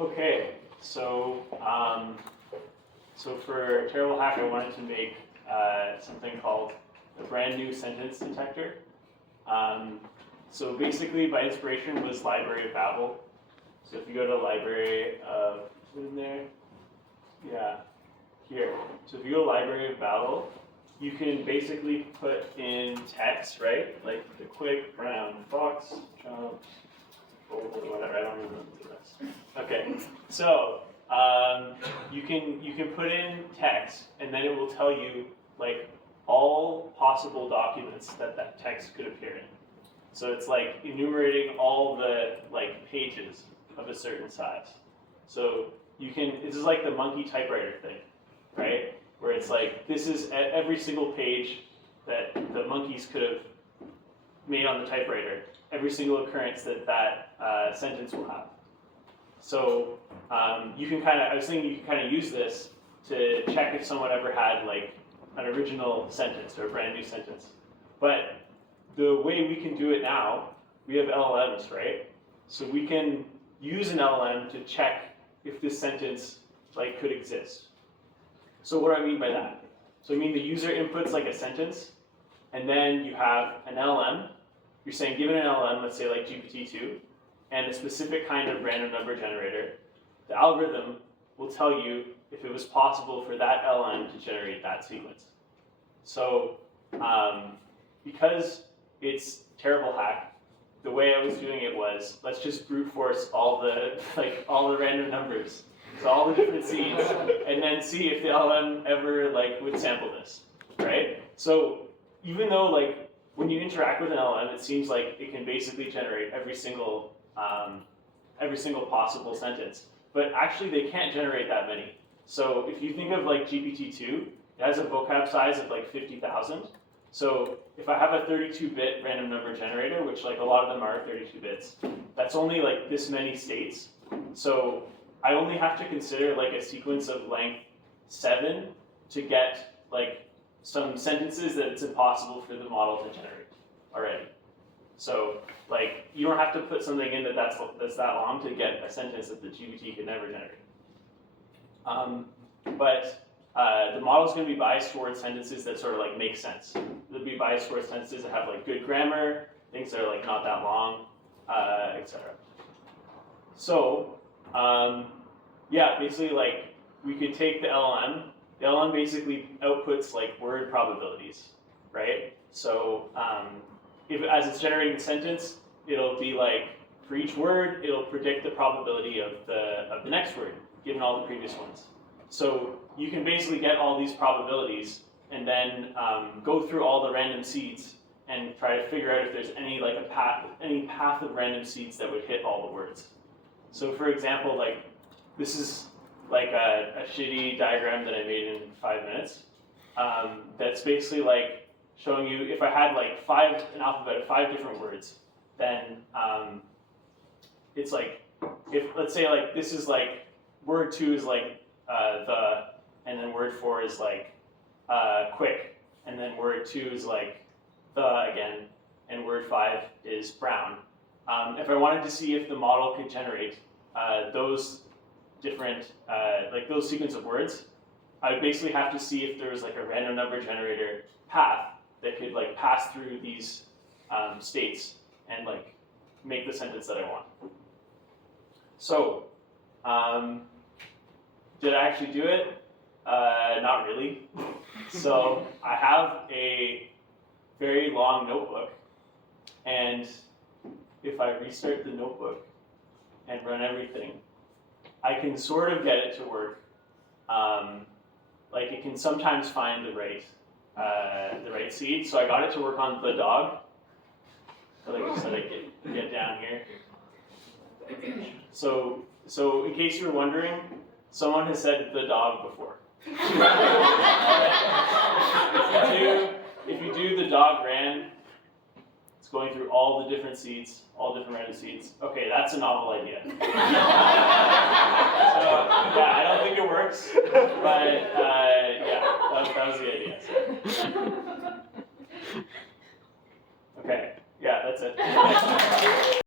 Okay, so for Terrible Hack, I wanted to make something called a brand new sentence detector. So basically, my inspiration was Library of Babel. So if you go to Library of, is it in there? Yeah, here. So if you go to Library of Babel, you can basically put in text, right? Like the quick brown fox jumps over whatever. I don't remember the rest. Okay, so you can put in text, and then it will tell you like all possible documents that text could appear in. So it's like enumerating all the like pages of a certain size. So you can, this is like the monkey typewriter thing, right? Where it's like, this is every single page that the monkeys could have made on the typewriter, every single occurrence that sentence will have. So you can kind of, I was thinking you can kind of use this to check if someone ever had like an original sentence or a brand new sentence. But the way we can do it now, we have LLMs, right? So we can use an LLM to check if this sentence like could exist. So what do I mean by that? So I mean the user inputs like a sentence, and then you have an LLM. You're saying given an LLM, let's say like GPT-2, and a specific kind of random number generator, the algorithm will tell you if it was possible for that LLM to generate that sequence. So because it's Terrible Hack, the way I was doing it was, let's just brute force all the random numbers, so all the different seeds, and then see if the LLM ever like would sample this, right? So even though like when you interact with an LLM, it seems like it can basically generate every single possible sentence, but actually they can't generate that many. So if you think of like GPT-2, it has a vocab size of like 50,000. So if I have a 32-bit random number generator, which like a lot of them are 32 bits, that's only like this many states. So I only have to consider like a sequence of length 7 to get like some sentences that it's impossible for the model to generate already. So like you don't have to put something in that's that long to get a sentence that the GPT could never generate. But the model is going to be biased towards sentences that sort of like make sense. It'll be biased towards sentences that have like good grammar, things that are like not that long, etc. So yeah, basically like we could take the LLM. The LLM basically outputs like word probabilities, right? So if as it's generating the sentence, it'll be like for each word, it'll predict the probability of the next word, given all the previous ones. So you can basically get all these probabilities and then go through all the random seeds and try to figure out if there's any like any path of random seeds that would hit all the words. So for example, like this is like a shitty diagram that I made in 5 minutes. That's basically like showing you if I had like an alphabet of 5 different words, then it's like if let's say like this is like word 2 is like the, and then word 4 is like quick, and then word 2 is like the again, and word 5 is brown. If I wanted to see if the model could generate those different, like those sequence of words, I would basically have to see if there was like a random number generator path that could like pass through these states and like make the sentence that I want. So, did I actually do it? Not really. So I have a very long notebook, and if I restart the notebook and run everything, I can sort of get it to work. Like it can sometimes find the right seed. So I got it to work on the dog. So like I said, I get down here. So in case you were wondering, someone has said the dog before. If you do the dog ran, it's going through all the different seeds, all different random seeds. Okay, that's a novel idea. So yeah, I don't think it works, but yeah, that was the idea. So. Okay, yeah, that's it.